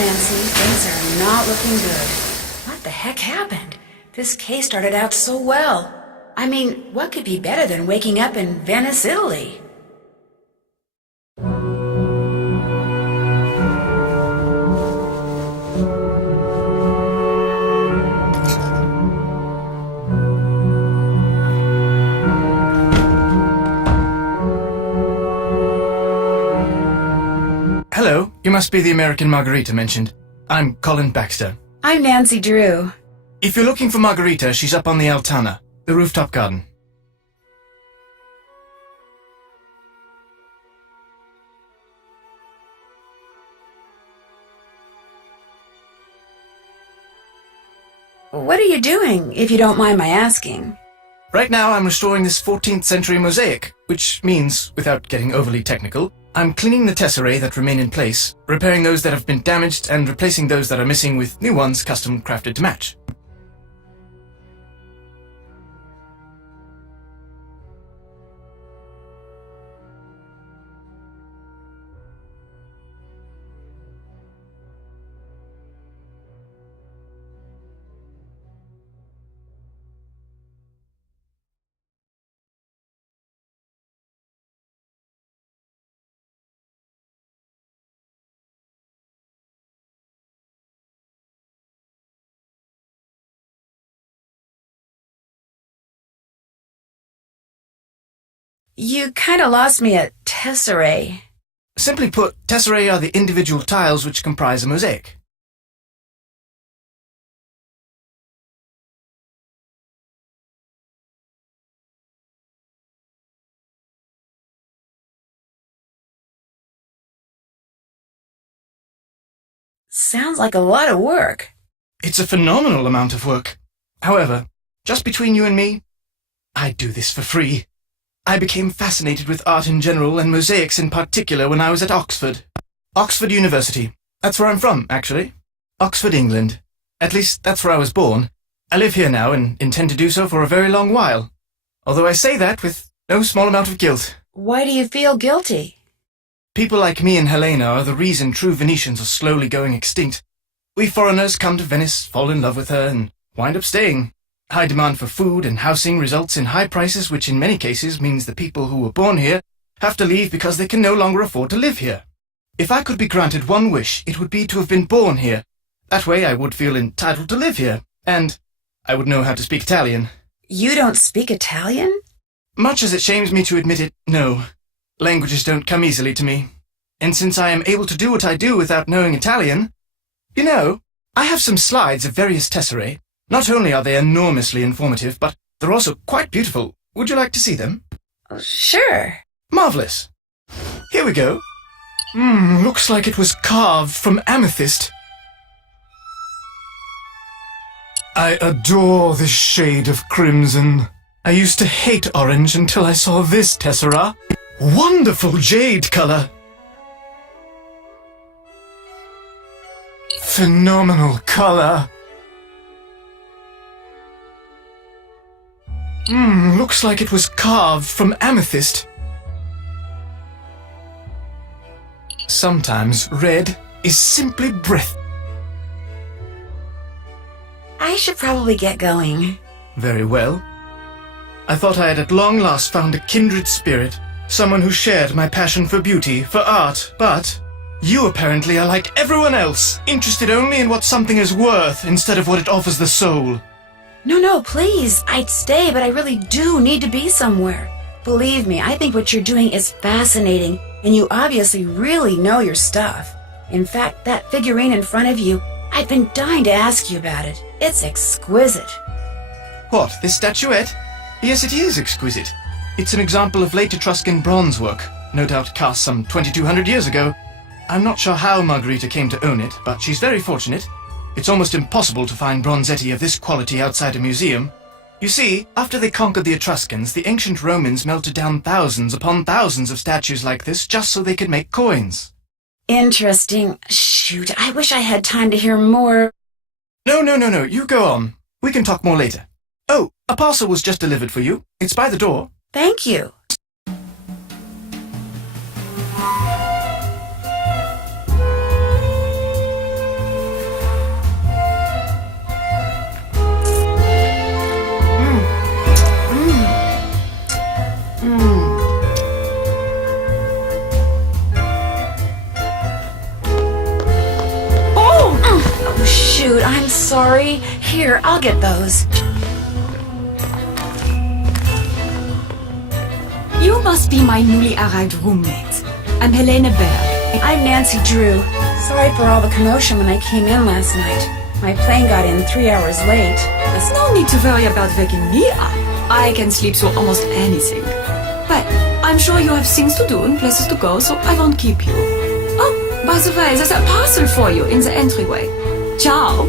Nancy. Things are not looking good. What the heck happened? This case started out so well. I mean, what could be better than waking up in Venice, Italy? Hello, you must be the American Margarita mentioned. I'm Colin Baxter. I'm Nancy Drew. If you're looking for Margarita, she's up on the Altana, the rooftop garden. What are you doing, if you don't mind my asking? Right now I'm restoring this 14th century mosaic, which means, without getting overly technical, I'm cleaning the tesserae that remain in place, repairing those that have been damaged, and replacing those that are missing with new ones custom crafted to match. You kinda lost me at tesserae. Simply put, tesserae are the individual tiles which comprise a mosaic. Sounds like a lot of work. It's a phenomenal amount of work. However, just between you and me, I do this for free. I became fascinated with art in general and mosaics in particular when I was at Oxford. Oxford University. That's where I'm from, actually. Oxford, England. At least, that's where I was born. I live here now and intend to do so for a very long while. Although I say that with no small amount of guilt. Why do you feel guilty? People like me and Helena are the reason true Venetians are slowly going extinct. We foreigners come to Venice, fall in love with her, and wind up staying. High demand for food and housing results in high prices, which in many cases means the people who were born here have to leave because they can no longer afford to live here. If I could be granted one wish, it would be to have been born here. That way I would feel entitled to live here, and I would know how to speak Italian. You don't speak Italian? Much as it shames me to admit it, no. Languages don't come easily to me. And since I am able to do what I do without knowing Italian, you know, I have some slides of various tesserae. Not only are they enormously informative, but they're also quite beautiful. Would you like to see them? Sure. Marvelous. Here we go. Looks like it was carved from amethyst. I adore this shade of crimson. I used to hate orange until I saw this tessera. Wonderful jade color. Phenomenal color. Looks like it was carved from amethyst. Sometimes red is simply breath. I should probably get going. Very well. I thought I had at long last found a kindred spirit, someone who shared my passion for beauty, for art, but you apparently are like everyone else, interested only in what something is worth instead of what it offers the soul. No, please. I'd stay, but I really do need to be somewhere. Believe me, I think what you're doing is fascinating, and you obviously really know your stuff. In fact, that figurine in front of you, I've been dying to ask you about it. It's exquisite. What, this statuette? Yes, it is exquisite. It's an example of late Etruscan bronze work, no doubt cast some 2200 years ago. I'm not sure how Margarita came to own it, but she's very fortunate. It's almost impossible to find bronzetti of this quality outside a museum. You see, after they conquered the Etruscans, the ancient Romans melted down thousands upon thousands of statues like this just so they could make coins. Interesting. Shoot, I wish I had time to hear more. No, you go on. We can talk more later. Oh, a parcel was just delivered for you. It's by the door. Thank you. shoot, I'm sorry. Here, I'll get those. You must be my newly arrived roommate. I'm Helene Berg. I'm Nancy Drew. Sorry for all the commotion when I came in last night. My plane got in 3 hours late. There's no need to worry about waking me up. I can sleep through almost anything. But I'm sure you have things to do and places to go, so I won't keep you. Oh, by the way, there's a parcel for you in the entryway. Ciao.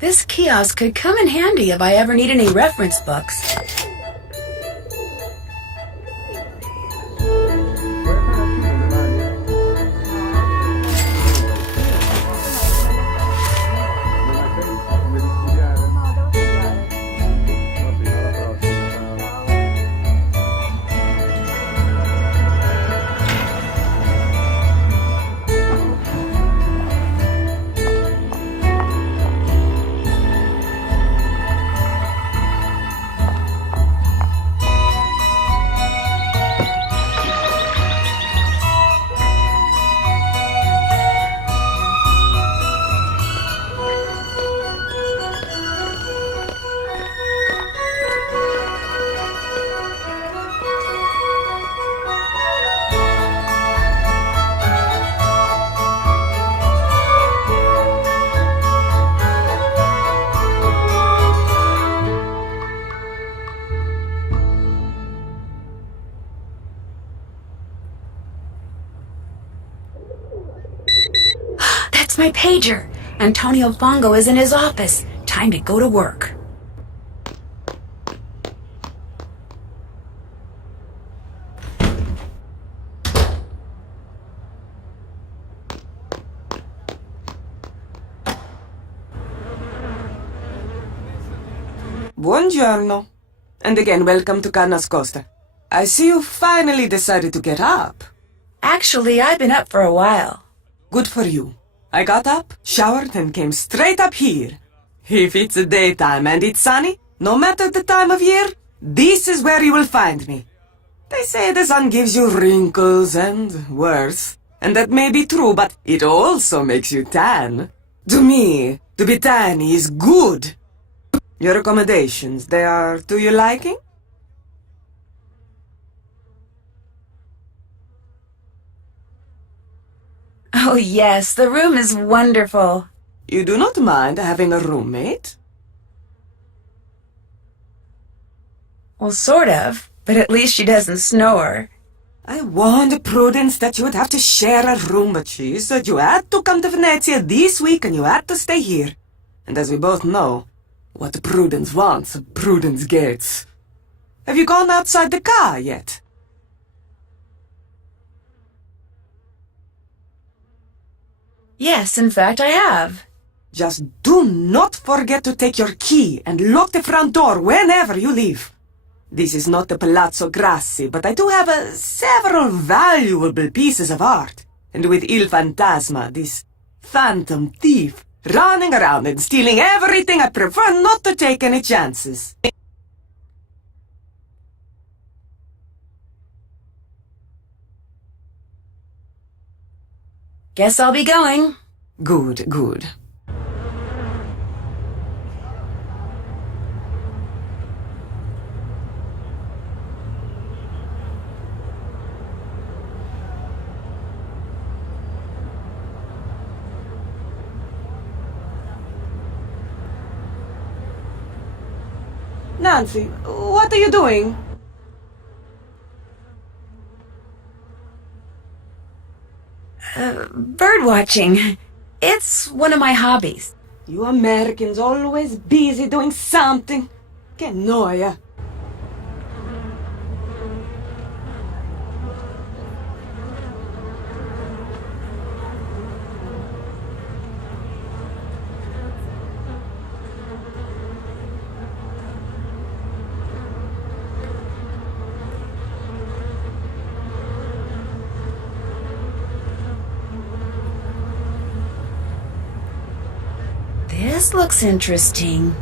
This kiosk could come in handy if I ever need any reference books. That's my pager. Antonio Fongo is in his office. Time to go to work. Buongiorno. And again, welcome to Carnas Costa. I see you finally decided to get up. Actually, I've been up for a while. Good for you. I got up, showered, and came straight up here. If it's daytime and it's sunny, no matter the time of year, this is where you will find me. They say the sun gives you wrinkles and worse, and that may be true, but it also makes you tan. To me, to be tan is good. Your accommodations, they are to your liking? Oh yes, the room is wonderful. You do not mind having a roommate? Well, sort of, but at least she doesn't snore. I warned Prudence that you would have to share a room, but she said you had to come to Venezia this week and you had to stay here. And as we both know, what Prudence wants, Prudence gets. Have you gone outside the car yet? Yes, in fact, I have. Just do not forget to take your key and lock the front door whenever you leave. This is not the Palazzo Grassi, but I do have several valuable pieces of art. And with Il Fantasma, this phantom thief, running around and stealing everything. I prefer not to take any chances. Guess I'll be going. Good, good. Nancy, what are you doing? Bird watching. It's one of my hobbies. You Americans always busy doing something. Que noia. This looks interesting.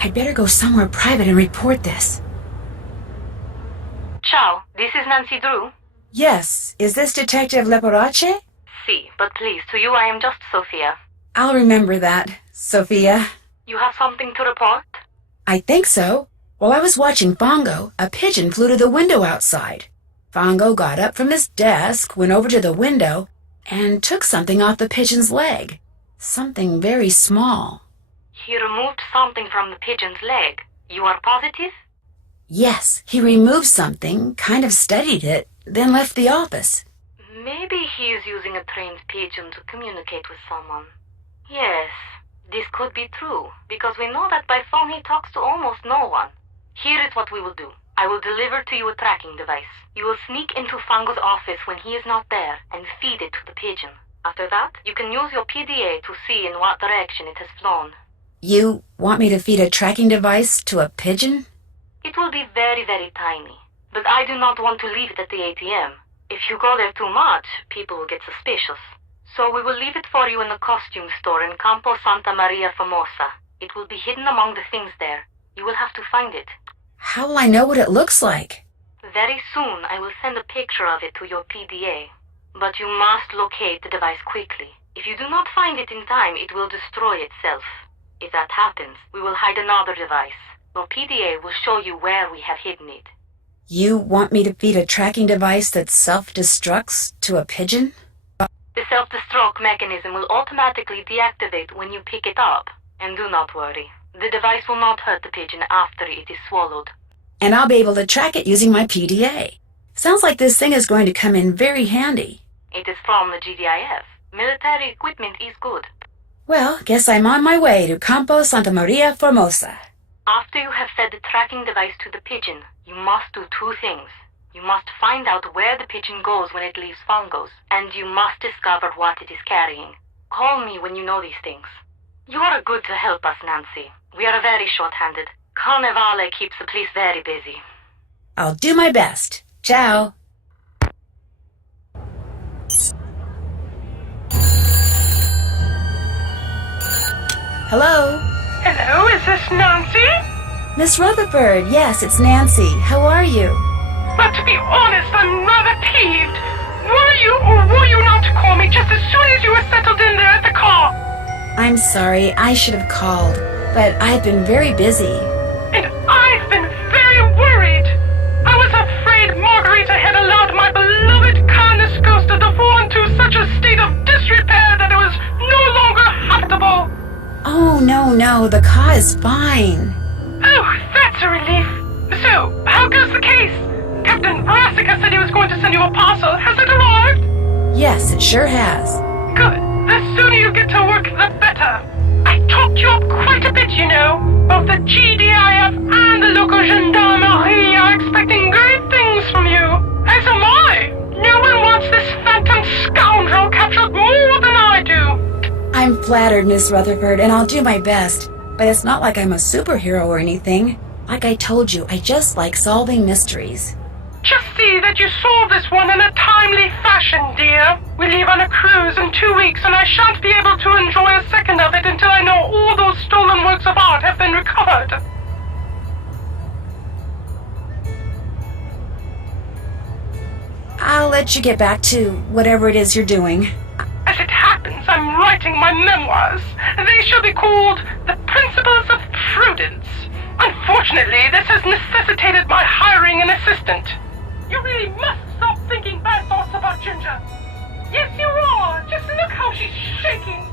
I'd better go somewhere private and report this. Ciao, this is Nancy Drew. Yes, is this Detective Leporace? Si, but please, to you I am just Sophia. I'll remember that, Sophia. You have something to report? I think so. While I was watching Fongo, a pigeon flew to the window outside. Fongo got up from his desk, went over to the window, and took something off the pigeon's leg. Something very small. He removed something from the pigeon's leg. You are positive? Yes, he removed something, kind of studied it, then left the office. Maybe he is using a trained pigeon to communicate with someone. Yes, this could be true, because we know that by phone he talks to almost no one. Here is what we will do. I will deliver to you a tracking device. You will sneak into Fongo's office when he is not there and feed it to the pigeon. After that, you can use your PDA to see in what direction it has flown. You want me to feed a tracking device to a pigeon? It will be very, very tiny. But I do not want to leave it at the ATM. If you go there too much, people will get suspicious. So we will leave it for you in the costume store in Campo Santa Maria Formosa. It will be hidden among the things there. You will have to find it. How will I know what it looks like? Very soon I will send a picture of it to your PDA. But you must locate the device quickly. If you do not find it in time, it will destroy itself. If that happens, we will hide another device. Your PDA will show you where we have hidden it. You want me to feed a tracking device that self-destructs to a pigeon? The self-destruct mechanism will automatically deactivate when you pick it up. And do not worry. The device will not hurt the pigeon after it is swallowed. And I'll be able to track it using my PDA. Sounds like this thing is going to come in very handy. It is from the GDIF. Military equipment is good. Well, guess I'm on my way to Campo Santa Maria Formosa. After you have fed the tracking device to the pigeon, you must do two things. You must find out where the pigeon goes when it leaves Fongo's, and you must discover what it is carrying. Call me when you know these things. You are good to help us, Nancy. We are very short-handed. Carnevale keeps the police very busy. I'll do my best. Ciao. Hello? Hello, is this Nancy? Miss Rutherford, yes, it's Nancy. How are you? But to be honest, I'm rather peeved. Were you or were you not to call me just as soon as you were settled in there at the car? I'm sorry, I should have called, but I've been very busy. And I've been very worried. I was afraid Margarita had allowed my beloved Canis Ghost to fall into such a state of disrepair that it was no longer habitable. Oh, no, the car is fine. Oh, that's a relief. So, how goes the case? Captain Brassica said he was going to send you a parcel. Has it arrived? Yes, it sure has. Good. The sooner you get to work, the better. I talked you up quite a bit, you know. Both the GDIF and the local gendarmerie are expecting great things from you. As am I. No one wants this phantom scoundrel captured more than I do. I'm flattered, Miss Rutherford, and I'll do my best. But it's not like I'm a superhero or anything. Like I told you, I just like solving mysteries. Just see that you solve this one in a timely fashion, dear. We leave on a cruise in 2 weeks, and I shan't be able to enjoy a second of it until I know all those stolen works of art have been recovered. I'll let you get back to whatever it is you're doing. As it happens, I'm writing my memoirs. They shall be called The Principles of Prudence. Unfortunately, this has necessitated my hiring an assistant. You really must stop thinking bad thoughts about Ginger. Yes, you are. Just look how she's shaking.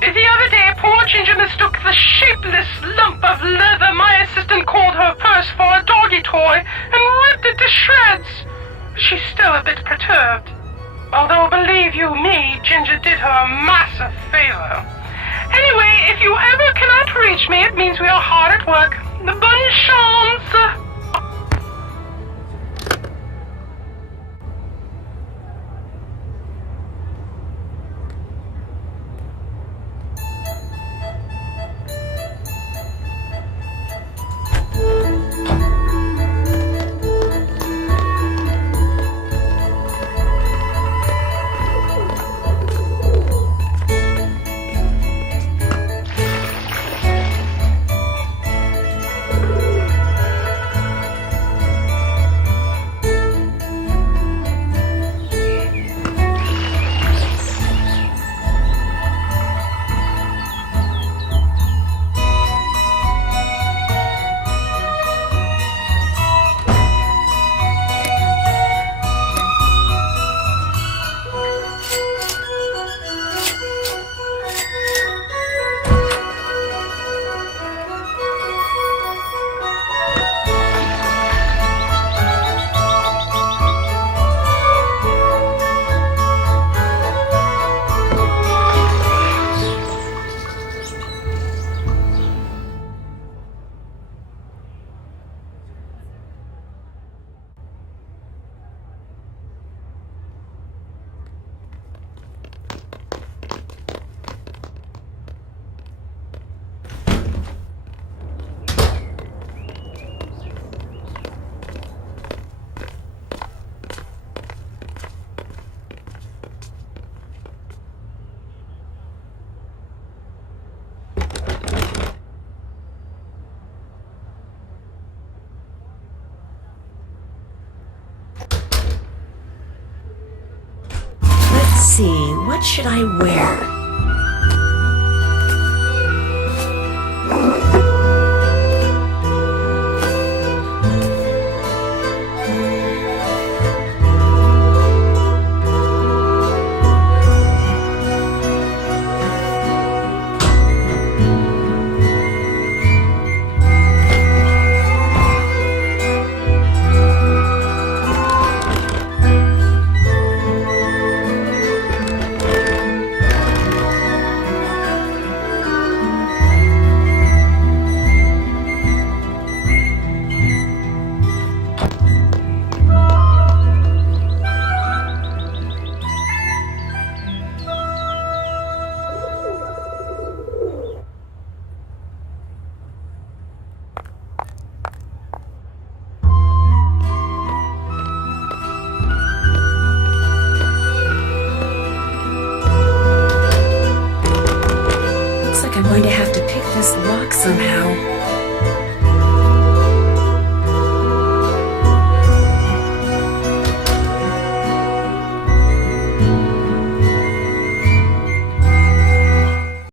The other day, poor Ginger mistook the shapeless lump of leather my assistant called her purse for a doggy toy and ripped it to shreds. She's still a bit perturbed. Although, believe you me, Ginger did her a massive favor. Anyway, if you ever cannot reach me, it means we are hard at work. Bonne chance! Let's see, what should I wear? I'm going to have to pick this lock somehow.